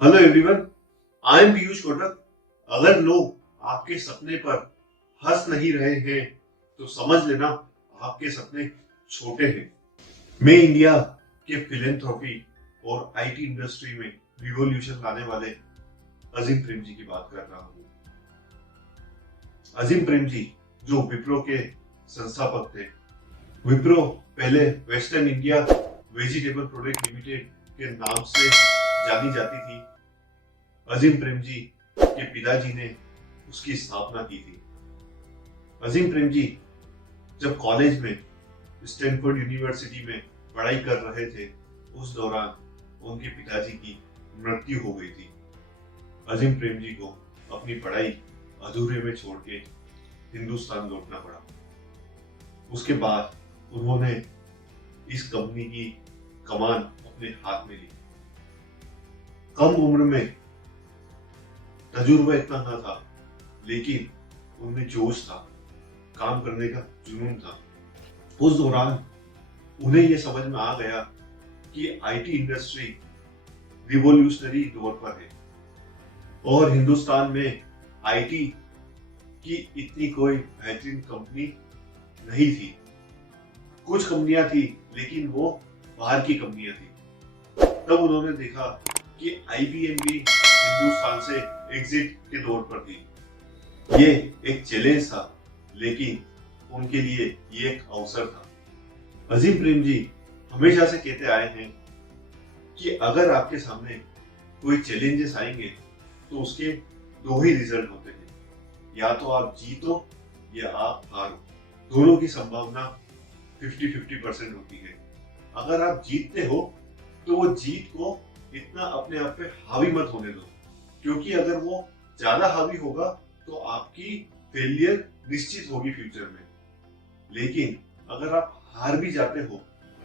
Hello everyone, I am Piyush Kotak. अगर लोग आपके सपने पर हंस नहीं रहे हैं तो समझ लेना आपके सपने छोटे हैं। मैं इंडिया के फिलेंथ्रोपी और आईटी इंडस्ट्री में रिवॉल्यूशन लाने वाले अजीम प्रेम जी की बात कर रहा हूँ। अजीम प्रेम जी जो विप्रो के संस्थापक थे। विप्रो पहले western India vegetable product limited के नाम से जानी जाती थी। अजीम प्रेम जी के पिताजी ने उसकी स्थापना की थी। अजीम प्रेम जी जब कॉलेज में स्टैनफोर्ड यूनिवर्सिटी में पढ़ाई कर रहे थे, उस दौरान उनके पिताजी की मृत्यु हो गई थी। अजीम प्रेम जी को अपनी पढ़ाई अधूरे में छोड़ के हिंदुस्तान लौटना पड़ा। उसके बाद उन्होंने इस कंपनी की कमान अपने हाथ में ली। कम उम्र में तजुर्बा इतना ना था, लेकिन उनमें जोश था, काम करने का जुनून था। उस दौरान उन्हें यह समझ में आ गया कि आईटी इंडस्ट्री रिवॉल्यूशनरी दौर पर है और हिंदुस्तान में आईटी की इतनी कोई बेहतरीन कंपनी नहीं थी। कुछ कंपनियां थी, लेकिन वो बाहर की कंपनियां थी। तब उन्होंने देखा कि आईबीएम भी हिंदुस्तान से एग्जिट के दौर पर थी। ये एक चैलेंज था, लेकिन उनके लिए ये एक अवसर था। अजीम प्रेम जी हमेशा से कहते आए हैं कि अगर आपके सामने कोई चैलेंजेस आएंगे तो उसके दो ही रिजल्ट होते हैं, या तो आप जीतो या आप हारो। दोनों की संभावना 50-50% होती है। अगर आप जीतते हो तो वो जीत को इतना अपने आप पे हावी मत होने दो, क्योंकि अगर वो ज्यादा हावी होगा तो आपकी फेलियर निश्चित होगी फ्यूचर में। लेकिन अगर आप हार भी जाते हो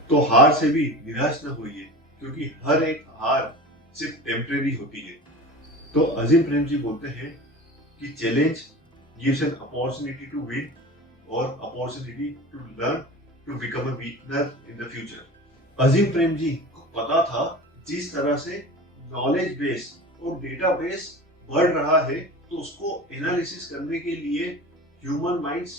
तो हार से भी निराश न होइए, क्योंकि हर एक हार सिर्फ टेम्परेरी होती है। तो अजीम प्रेम जी बोलते हैं कि challenge gives an opportunity to win और opportunity to learn to become a winner in the future. Azim Prem ji को पता था जिस तरह से नॉलेज बेस और डेटा बेस बढ़ रहा है, तो उसको एनालिसिस करने के लिए ह्यूमन माइंड्स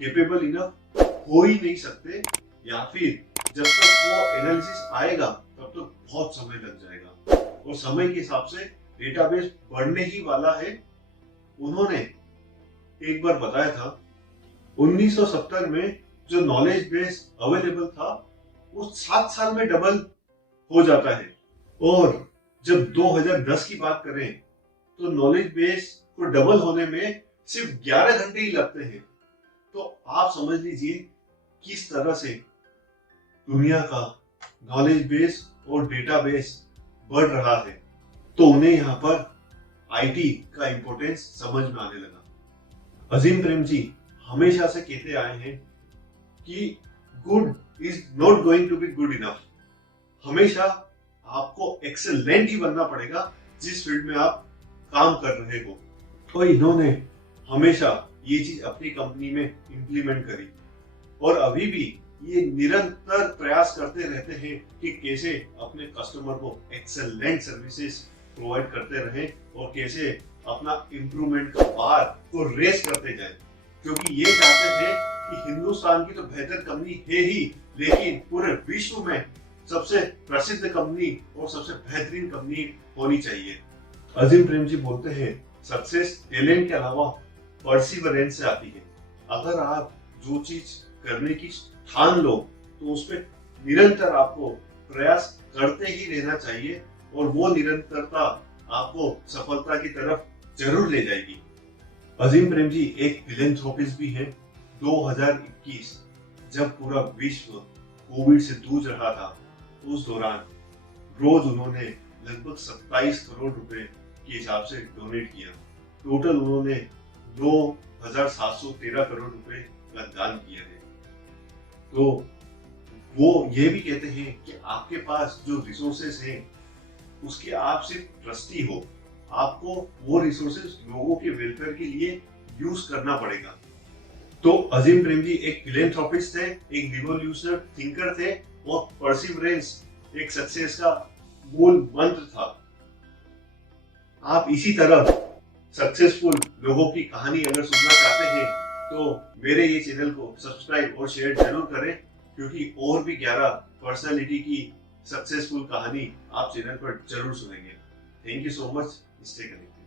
कैपेबल इनफ हो ही नहीं सकते, या फिर जब तक वो एनालिसिस आएगा तब तक बहुत समय लग जाएगा और समय के हिसाब से डेटाबेस बढ़ने ही वाला है। उन्होंने एक बार बताया था 1970 में जो नॉलेज बेस अवेलेबल था वो 7 साल में डबल हो जाता है, और जब 2010 की बात करें तो नॉलेज बेस को डबल होने में सिर्फ 11 घंटे ही लगते हैं। तो आप समझ लीजिए किस तरह से दुनिया का नॉलेज बेस और डेटा बेस बढ़ रहा है। तो उन्हें यहाँ पर आईटी का इंपॉर्टेंस समझ में आने लगा। अजीम प्रेम जी हमेशा से कहते आए हैं कि good is not going to be good enough. हमेशा आपको एक्सेलेंट ही बनना पड़ेगा जिस फील्ड में आप काम कर रहे हो। तो इन्होंने हमेशा ये चीज अपनी कंपनी में इंप्लीमेंट करी और अभी भी ये निरंतर प्रयास करते रहते हैं कि कैसे अपने कस्टमर को एक्सेलेंट सर्विसेज प्रोवाइड करते रहें और कैसे अपना इंप्रूवमेंट का बार को रेस करते जाए, क्योंकि ये चाहते हैं कि हिंदुस्तान की तो बेहतर कंपनी है ही, लेकिन पूरे विश्व में सबसे प्रसिद्ध कंपनी और सबसे बेहतरीन कंपनी होनी चाहिए। अजीम प्रेम जी बोलते हैं सक्सेस टैलेंट के अलावा परसिवरेंस से आती है। अगर आप जो चीज करने की ठान लो तो उसमें निरंतर आपको प्रयास करते ही रहना चाहिए और वो निरंतरता आपको सफलता की तरफ जरूर ले जाएगी। अजीम प्रेम जी एक फिलेंथ्रोपिस्ट भी है। 2021 जब पूरा विश्व कोविड से जूझ रहा था, उस दौरान रोज उन्होंने लगभग 27 करोड़ रुपए के हिसाब से डोनेट किया। टोटल उन्होंने 9,713 करोड़ रुपए का दान किया है। तो वो ये भी कहते हैं कि आपके पास जो रिसोर्सेस हैं उसके आप सिर्फ ट्रस्टी हो, आपको वो रिसोर्सेस लोगों के वेलफेयर के लिए यूज करना पड़ेगा। तो अजीम प्रेम जी एक फिलेंथ्रोपिस्ट थे, एक रिवॉल्यूशनरी थिंकर थे और परसिवरेंस एक सक्सेस का मूल मंत्र था। आप इसी तरह सक्सेसफुल लोगों की कहानी अगर सुनना चाहते हैं तो मेरे ये चैनल को सब्सक्राइब और शेयर जरूर करें, क्योंकि और भी 11 पर्सनालिटी की सक्सेसफुल कहानी आप चैनल पर जरूर सुनेंगे। Thank you so much. Stay connected.